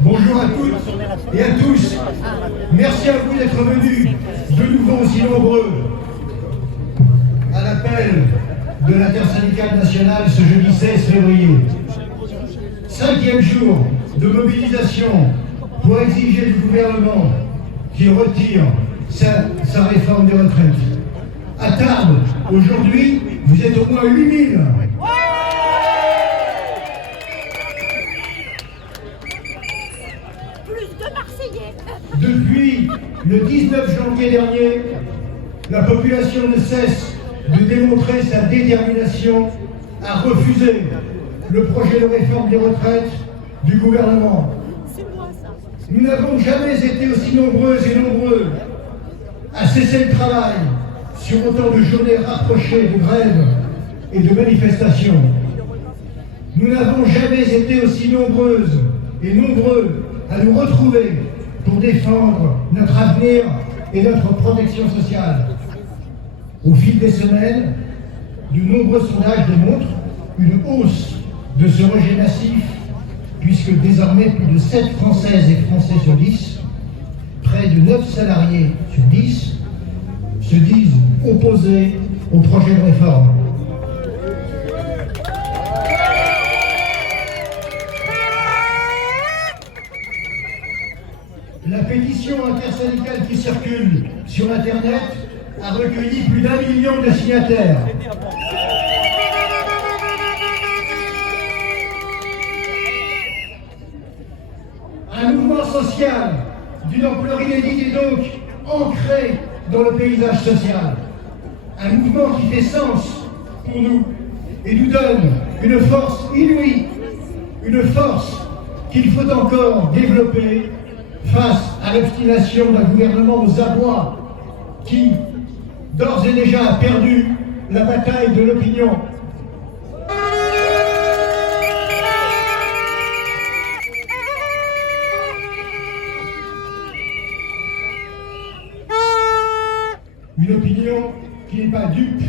Bonjour à toutes et à tous. Merci à vous d'être venus de nouveau aussi nombreux à l'appel de l'intersyndicale nationale ce jeudi 16 février. 5e jour de mobilisation pour exiger du gouvernement qu'il retire sa réforme des retraites. À Tarbes, aujourd'hui, vous êtes au moins 8000. Depuis le 19 janvier dernier, la population ne cesse de démontrer sa détermination à refuser le projet de réforme des retraites du gouvernement. Nous n'avons jamais été aussi nombreuses et nombreux à cesser le travail sur autant de journées rapprochées de grèves et de manifestations. Nous n'avons jamais été aussi nombreuses et nombreux à nous retrouver pour défendre notre avenir et notre protection sociale. Au fil des semaines, de nombreux sondages démontrent une hausse de ce rejet massif, puisque désormais plus de 7 Françaises et Français sur 10, près de 9 salariés sur 10, se disent opposés au projet de réforme. La pétition intersyndicale qui circule sur Internet a recueilli plus d'1 million de signataires. Un mouvement social d'une ampleur inédite est donc ancré dans le paysage social. Un mouvement qui fait sens pour nous et nous donne une force inouïe, une force qu'il faut encore développer face à l'obstination d'un gouvernement aux abois qui, d'ores et déjà, a perdu la bataille de l'opinion. Une opinion qui n'est pas dupe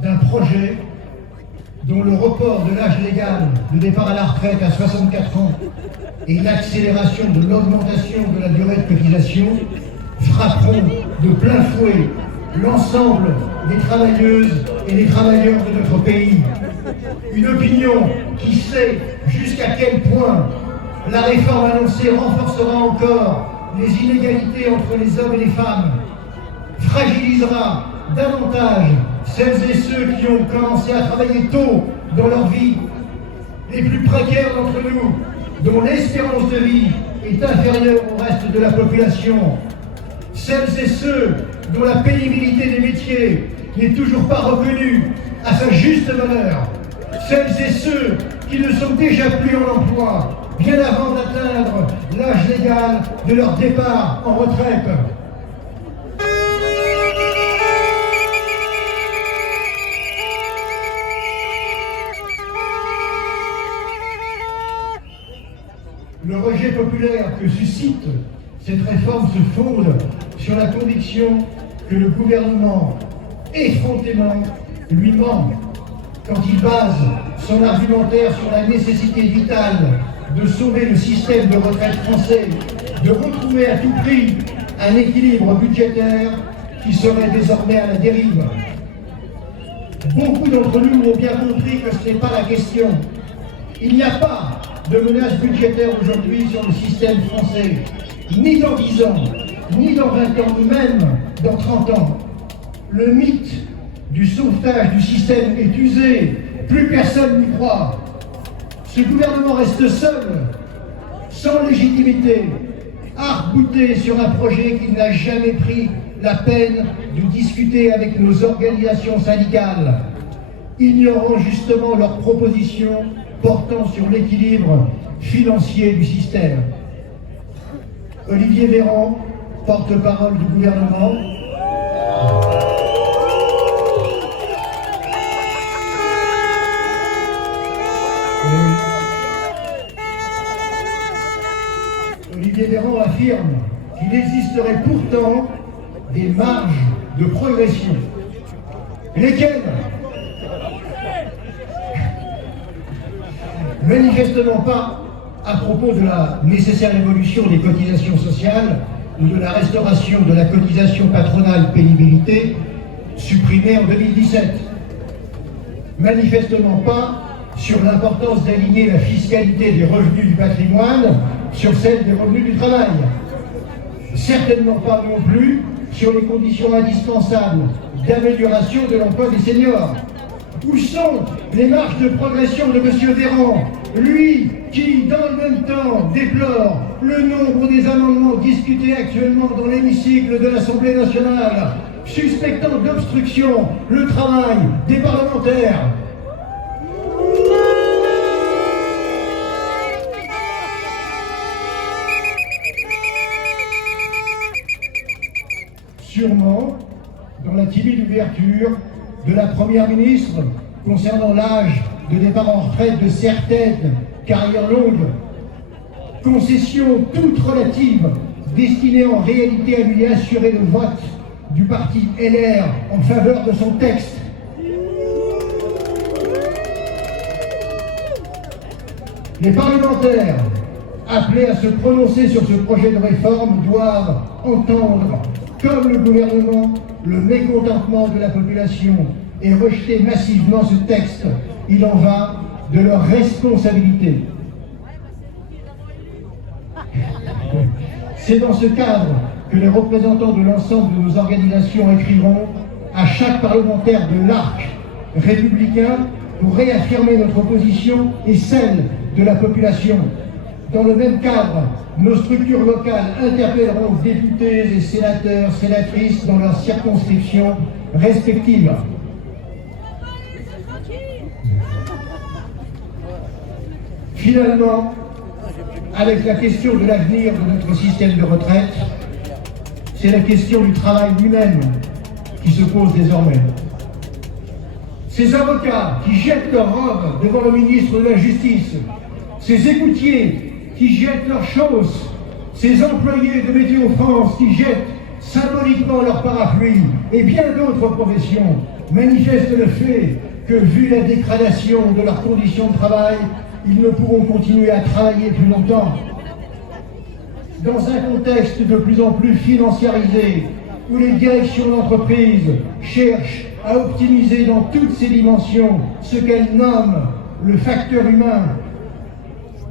d'un projet dont le report de l'âge légal de départ à la retraite à 64 ans et l'accélération de l'augmentation de la durée de cotisation frapperont de plein fouet l'ensemble des travailleuses et des travailleurs de notre pays. Une opinion qui sait jusqu'à quel point la réforme annoncée renforcera encore les inégalités entre les hommes et les femmes, fragilisera davantage celles et ceux qui ont commencé à travailler tôt dans leur vie, les plus précaires d'entre nous, dont l'espérance de vie est inférieure au reste de la population, celles et ceux dont la pénibilité des métiers n'est toujours pas reconnue à sa juste valeur, celles et ceux qui ne sont déjà plus en emploi, bien avant d'atteindre l'âge légal de leur départ en retraite. Le rejet populaire que suscite cette réforme se fonde sur la conviction que le gouvernement, effrontément, lui ment quand il base son argumentaire sur la nécessité vitale de sauver le système de retraite français, de retrouver à tout prix un équilibre budgétaire qui serait désormais à la dérive. Beaucoup d'entre nous ont bien compris que ce n'est pas la question. Il n'y a pas de menace budgétaire aujourd'hui sur le système français, ni dans 10 ans, ni dans 20 ans, ni même dans 30 ans. Le mythe du sauvetage du système est usé, plus personne n'y croit. Ce gouvernement reste seul, sans légitimité, arc-bouté sur un projet qu'il n'a jamais pris la peine de discuter avec nos organisations syndicales, ignorant justement leurs propositions portant sur l'équilibre financier du système. Olivier Véran, porte-parole du gouvernement. Olivier Véran affirme qu'il existerait pourtant des marges de progression. Lesquelles? Manifestement pas à propos de la nécessaire évolution des cotisations sociales ou de la restauration de la cotisation patronale pénibilité supprimée en 2017. Manifestement pas sur l'importance d'aligner la fiscalité des revenus du patrimoine sur celle des revenus du travail. Certainement pas non plus sur les conditions indispensables d'amélioration de l'emploi des seniors. Où sont les marges de progression de M. Véran, lui qui, dans le même temps, déplore le nombre des amendements discutés actuellement dans l'hémicycle de l'Assemblée nationale, suspectant d'obstruction le travail des parlementaires? Sûrement, dans la timide ouverture de la Première ministre concernant l'âge de départ en retraite de certaines carrières longues, concession toute relative destinée en réalité à lui assurer le vote du parti LR en faveur de son texte. Les parlementaires appelés à se prononcer sur ce projet de réforme doivent entendre, comme le gouvernement, le mécontentement de la population et rejeter massivement ce texte. Il en va de leur responsabilité. C'est dans ce cadre que les représentants de l'ensemble de nos organisations écriront à chaque parlementaire de l'arc républicain pour réaffirmer notre opposition et celle de la population. Dans le même cadre, nos structures locales interpelleront députés et sénateurs, sénatrices dans leurs circonscriptions respectives. Finalement, avec la question de l'avenir de notre système de retraite, c'est la question du travail lui-même qui se pose désormais. Ces avocats qui jettent leur robe devant le ministre de la Justice, ces écoutiers qui jettent leurs choses, ces employés de Météo France qui jettent symboliquement leur parapluie et bien d'autres professions manifestent le fait que, vu la dégradation de leurs conditions de travail, ils ne pourront continuer à travailler plus longtemps. Dans un contexte de plus en plus financiarisé, où les directions d'entreprise cherchent à optimiser dans toutes ses dimensions ce qu'elles nomment le facteur humain,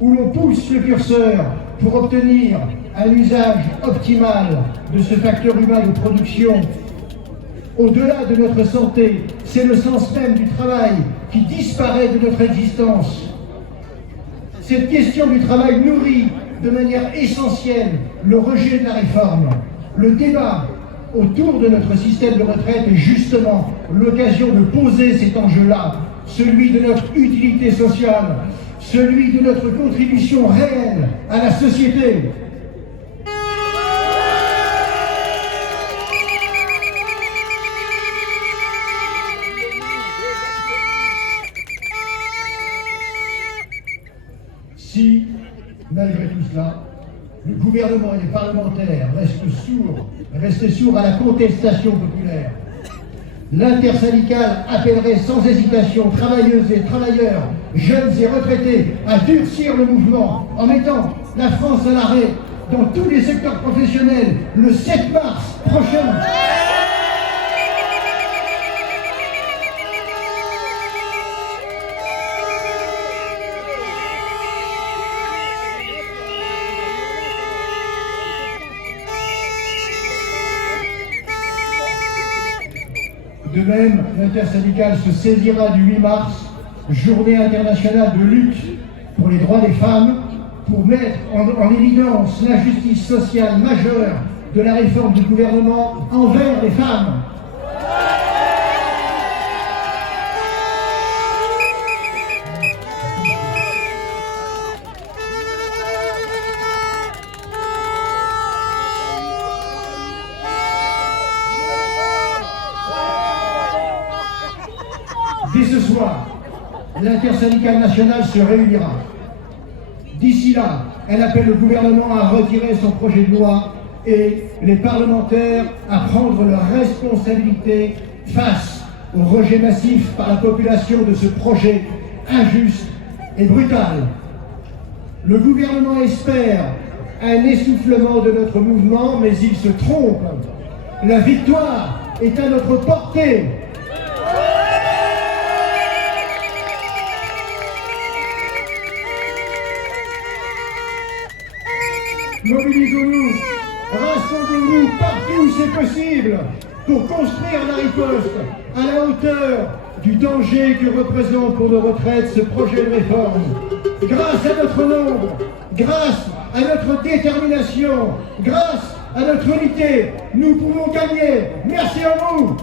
où l'on pousse le curseur pour obtenir un usage optimal de ce facteur humain de production. Au-delà de notre santé, c'est le sens même du travail qui disparaît de notre existence. Cette question du travail nourrit de manière essentielle le rejet de la réforme. Le débat autour de notre système de retraite est justement l'occasion de poser cet enjeu-là, celui de notre utilité sociale, celui de notre contribution réelle à la société. Si, malgré tout cela, le gouvernement et les parlementaires restent sourds à la contestation populaire, l'intersyndicale appellerait sans hésitation travailleuses et travailleurs, jeunes et retraités, à durcir le mouvement en mettant la France à l'arrêt dans tous les secteurs professionnels le 7 mars prochain. De même, l'intersyndicale se saisira du 8 mars, journée internationale de lutte pour les droits des femmes, pour mettre en évidence l'injustice sociale majeure de la réforme du gouvernement envers les femmes. Dès ce soir, l'intersyndicale nationale se réunira. D'ici là, elle appelle le gouvernement à retirer son projet de loi et les parlementaires à prendre leurs responsabilités face au rejet massif par la population de ce projet injuste est brutale. Le gouvernement espère un essoufflement de notre mouvement, mais il se trompe. La victoire est à notre portée. Mobilisons-nous, rassemblons-nous partout où c'est possible pour construire la riposte à la hauteur du danger que représente pour nos retraites ce projet de réforme. Grâce à notre nombre, grâce à notre détermination, grâce à notre unité, nous pouvons gagner. Merci à vous.